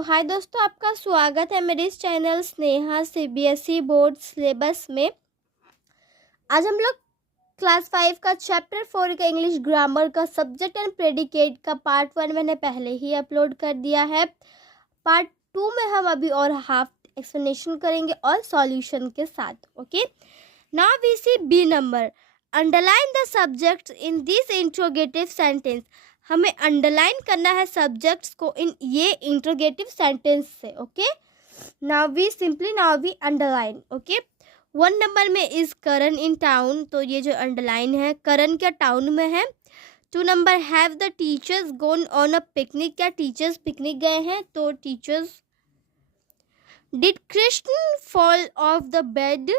हाय दोस्तों, आपका स्वागत है मेरे इस channel Sneha CBSE board syllabus में। आज हम लोग क्लास 5 का चैप्टर 4 का इंग्लिश ग्रामर का सब्जेक्ट एंड प्रेडिकेट का पार्ट 1 मैंने पहले ही अपलोड कर दिया है। पार्ट 2 में हम अभी और हाफ एक्सप्लेनेशन करेंगे और सॉल्यूशन के साथ। Okay, now we see B number, underline the subjects in this interrogative sentence. हमें अंडरलाइन करना है सब्जेक्ट्स को इन ये इंट्रोगेटिव सेंटेंस से। Okay, now we underline. Okay, 1 number में इज करण इन टाउन, तो ये जो अंडरलाइन है करण क्या टाउन में है। 2 number, have the teachers gone on a picnic, क्या टीचर्स पिकनिक गए हैं, तो teachers. Did Krishna fall off the bed,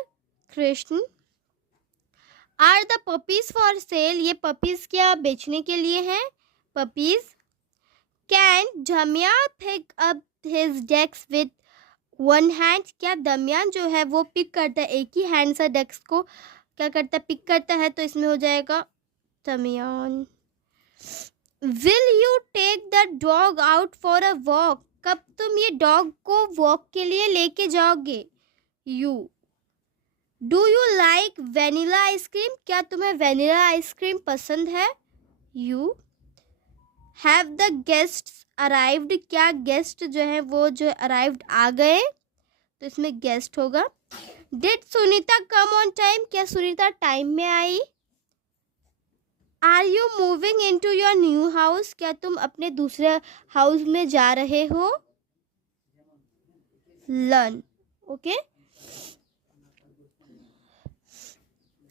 Krishna. Are the puppies for sale, ये पपीज क्या बेचने के लिए हैं, puppies. Can Damian pick up his desk with 1 hand, क्या दमियान जो है वो पिक करता है एक ही हैंड से डेस्क को क्या करता है, पिक करता है, तो इसमें हो जाएगा Damian. Will you take the dog out for a walk, कब तुम ये डॉग को वॉक के लिए लेके जाओगे, you. Do you like vanilla ice cream, क्या तुम्हें वेनिला आइसक्रीम पसंद है, you. Have the guests arrived, क्या गेस्ट जो है वो जो अराइव्ड आ गए, तो इसमें गेस्ट होगा। Did Sunita come on time, क्या सुनीता टाइम में आई। Are you moving into your new house, क्या तुम अपने दूसरे हाउस में जा रहे हो, learn. Okay,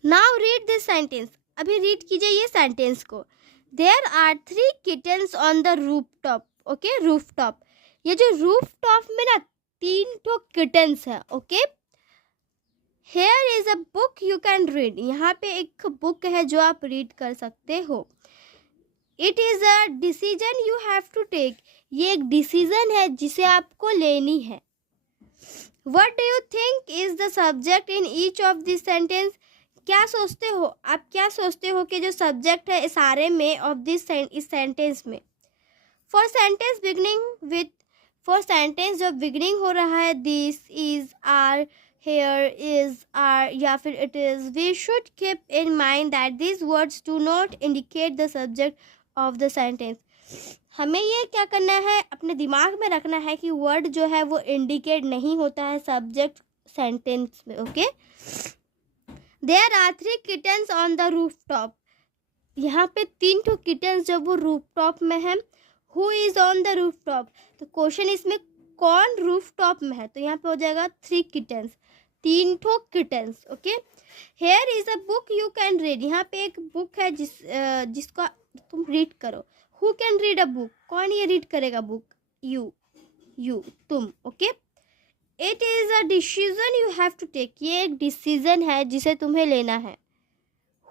now read this sentence, अभी रीड कीजिए ये सेंटेंस को। There are 3 kittens on the roof top. Okay, roof top, ये जो रूफ टॉप में ना 3 तो किटन्स है। Okay, here is a book you can read, यहाँ पे एक बुक है जो आप रीड कर सकते हो। It is a decision you have to take, ये एक डिसीजन है जिसे आपको लेनी है। What do you think is the subject in each of this sentence, क्या सोचते हो आप, क्या सोचते हो कि जो सब्जेक्ट है सारे में ऑफ दिस इस सेंटेंस में। For sentence beginning with, for sentence जब बिगनिंग हो रहा है this is are here is are या फिर it is, we should keep in mind that this words do not indicate the subject of the sentence. हमें ये क्या करना है, अपने दिमाग में रखना है कि वर्ड जो है वो इंडिकेट नहीं होता है सब्जेक्ट सेंटेंस में। Okay, there are 3 kittens on the roof top, यहाँ पे 3 ठो किटन्स जो वो रूफ टॉप में है। Who is on the roof top, तो क्वेश्चन इसमें कौन रूफ टॉप में है, तो यहाँ पे हो जाएगा 3 किटन्स, 3 ठो kittens. Okay, here is a book you can read, यहाँ पे एक बुक है जिसको तुम रीड करो। Who can read a book, कौन ये रीड करेगा बुक, यू तुम। Okay, it is a decision you have to take, ये एक डिसीजन है जिसे तुम्हें लेना है।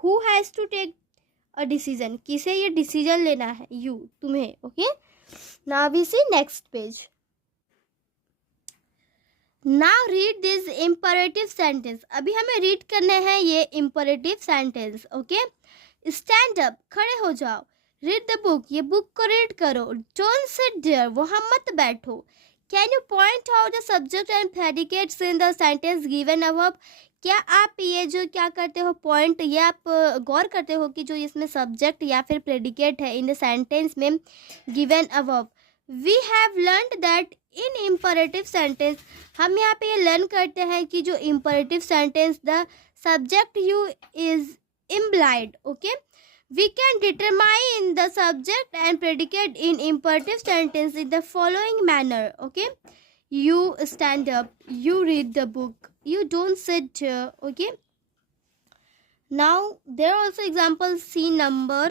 Who has to take a decision, किसे ये डिसीजन लेना है, यू, तुम्हें। Okay, now we see next page. Now read this imperative sentence, अभी हमें रीड करने हैं ये imperative sentence. Okay, stand up, खड़े हो जाओ। रीड द बुक, ये बुक को रीड करो। डोंट सिट देयर, वहां मत बैठो। Can you point out the subject and predicates in the sentence given above, क्या आप ये जो क्या करते हो पॉइंट, ये आप गौर करते हो कि जो इसमें सब्जेक्ट या फिर प्रेडिकेट है इन द सेंटेंस में given above. We have learned that in imperative sentence, हम यहाँ पे ये लर्न करते हैं कि जो imperative sentence the subject you is implied. Okay, we can determine the subject and predicate in imperative sentence in the following manner. Okay, you stand up, you read the book, you don't sit here. Okay, now there are also examples. C number,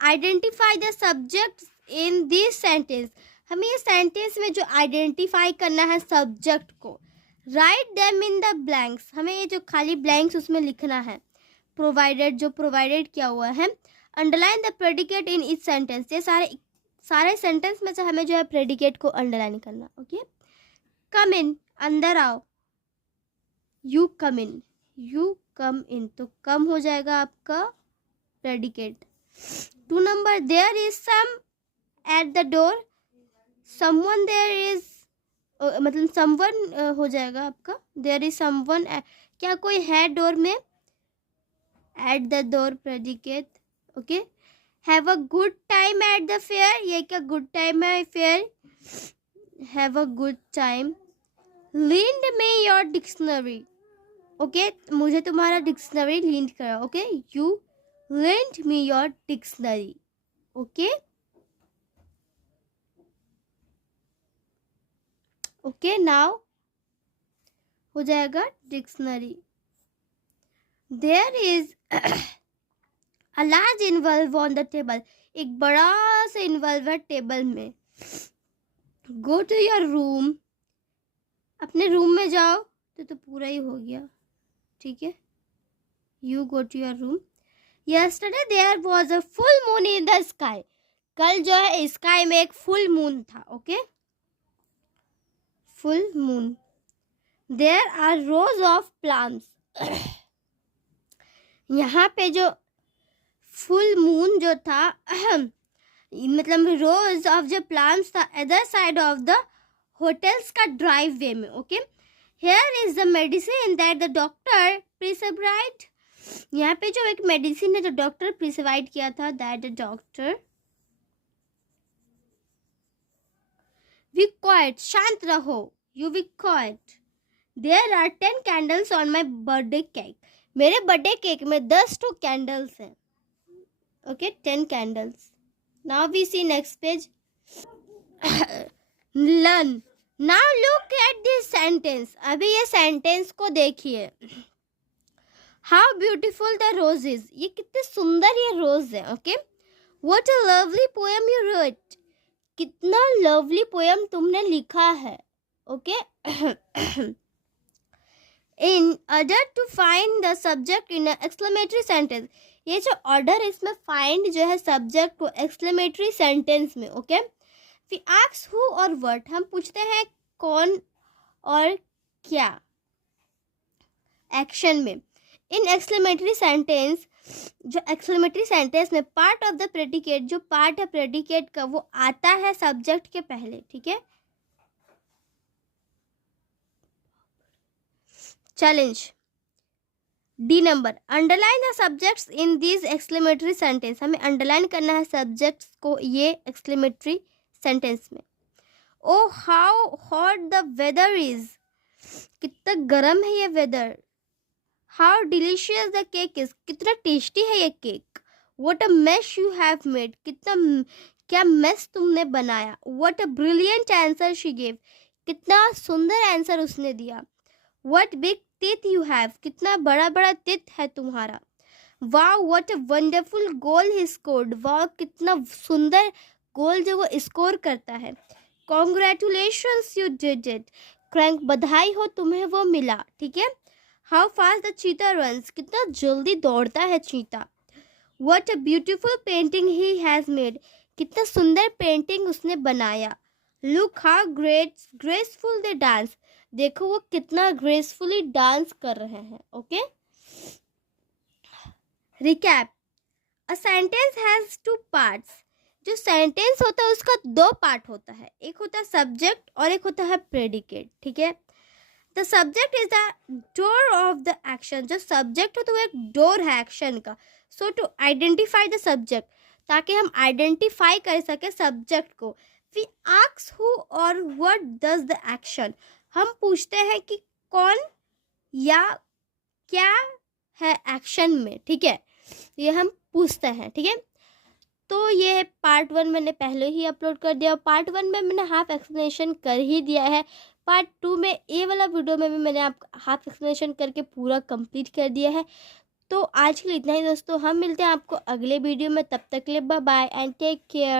identify the subjects in this sentence, हमें ये sentence में जो identify करना है subject को। Write them in the blanks, हमें ये जो खाली ब्लैंक्स उसमें लिखना है। प्रोवाइडेड, जो प्रोवाइडेड किया हुआ है। Underline the predicate in each sentence, ये सारे सेंटेंस में से हमें जो है प्रेडिकेट को अंडरलाइन करना। ओके, कम इन, अंदर आओ। यू कम इन, तो कम हो जाएगा आपका predicate. 2 number, there is some at the door, someone there is मतलब समवन हो जाएगा आपका। देयर इज समवन, क्या कोई है डोर में? At the door predicate. Okay, have a good time at the fair, ये क्या गुड टाइम है? Fair, have a good time. Lend me your dictionary. Okay, मुझे तुम्हारा डिक्शनरी लेंड करा। Okay, you lend me your dictionary. Okay, okay, now हो जाएगा dictionary. There is a large envelope on the table, एक बड़ा सा envelope है table में। गो टू योर रूम, अपने रूम में जाओ। तो पूरा ही हो गया, ठीक है। You go to your room. Yesterday there was a full moon in the sky, कल जो है स्काई में एक फुल मून था। Okay, full moon. There are rows of plums, यहाँ पे जो फुल मून जो था मतलब रोज ऑफ जो प्लाम्स था other side of the hotels का ड्राइव वे में। Okay, here is the medicine that the doctor prescribed, यहाँ पे जो एक मेडिसिन है जो डॉक्टर प्रिस्क्राइब किया था, that the doctor. Be quiet, शांत रहो। You be quiet. There are 10 candles on my birthday cake, मेरे बर्थडे केक में 10 कैंडल्स हैं। Okay, 10 candles. Now we see next page. Learn. Now look at this sentence, अभी ये sentence को देखिए। How beautiful the roses, ये कितने सुंदर ये रोज है। Okay, what a lovely poem you wrote, कितना लवली पोएम तुमने लिखा है। Okay, in order to find the subject in exclamatory sentence, ये जो ऑर्डर इसमें फाइंड जो है सब्जेक्ट को एक्सक्लेमेटरी सेंटेंस में। ओके, वी आस्क हु और व्हाट, हम पूछते हैं कौन और क्या एक्शन में। इन एक्सक्लेमेटरी सेंटेंस, जो एक्सक्लेमेटरी सेंटेंस में पार्ट ऑफ द प्रेडिकेट, जो पार्ट है प्रेडिकेट का वो आता है सब्जेक्ट के पहले। ठीक है, challenge D number, underline the subjects in this exclamatory sentence, हमें अंडरलाइन करना है सब्जेक्ट्स को ये एक्सक्लेमेटरी सेंटेंस में। Oh how hot the weather is, कितना गर्म है ये weather. How delicious the cake is, कितना टेस्टी है ये cake. What a mess you have made, कितना क्या मेस तुमने बनाया। What a brilliant answer she gave, कितना सुंदर आंसर उसने दिया। What big teeth you have, कितना बड़ा बड़ा टीथ है तुम्हारा। Wow what a wonderful goal he scored, wow कितना सुंदर गोल जो वो स्कोर करता है। Congratulations you did it, crank बधाई हो तुम्हें वो मिला। ठीक है, हाउ फास्ट द चीता रन्स, कितना जल्दी दौड़ता है चीता। What a beautiful painting he has made, कितना सुंदर पेंटिंग उसने बनाया। Look how graceful they dance, देखो वो कितना ग्रेसफुली डांस कर रहे हैं। Okay, recap, a sentence has 2 parts, जो सेंटेंस होता है उसका 2 पार्ट होता है, एक होता है सब्जेक्ट और एक होता है प्रेडिकेट। ठीक है, the subject is the door of the action, जो सब्जेक्ट हो तो वो एक डोर है एक्शन का। सो टू आइडेंटिफाई द सब्जेक्ट, ताकि हम आइडेंटिफाई कर सके सब्जेक्ट को। वी आस्क हु और व्हाट डज द एक्शन, हम पूछते हैं कि कौन या क्या है एक्शन में। ठीक है, ये हम पूछते हैं। ठीक है, तो ये पार्ट 1 मैंने पहले ही अपलोड कर दिया, पार्ट 1 में मैंने हाफ एक्सप्लेनेशन कर ही दिया है। पार्ट 2 में ये वाला वीडियो में भी मैंने आप हाफ एक्सप्लेनेशन करके पूरा कंप्लीट कर दिया है। तो आज के लिए इतना ही दोस्तों, हम मिलते हैं आपको अगले वीडियो में, तब तक के लिए bye bye and take care.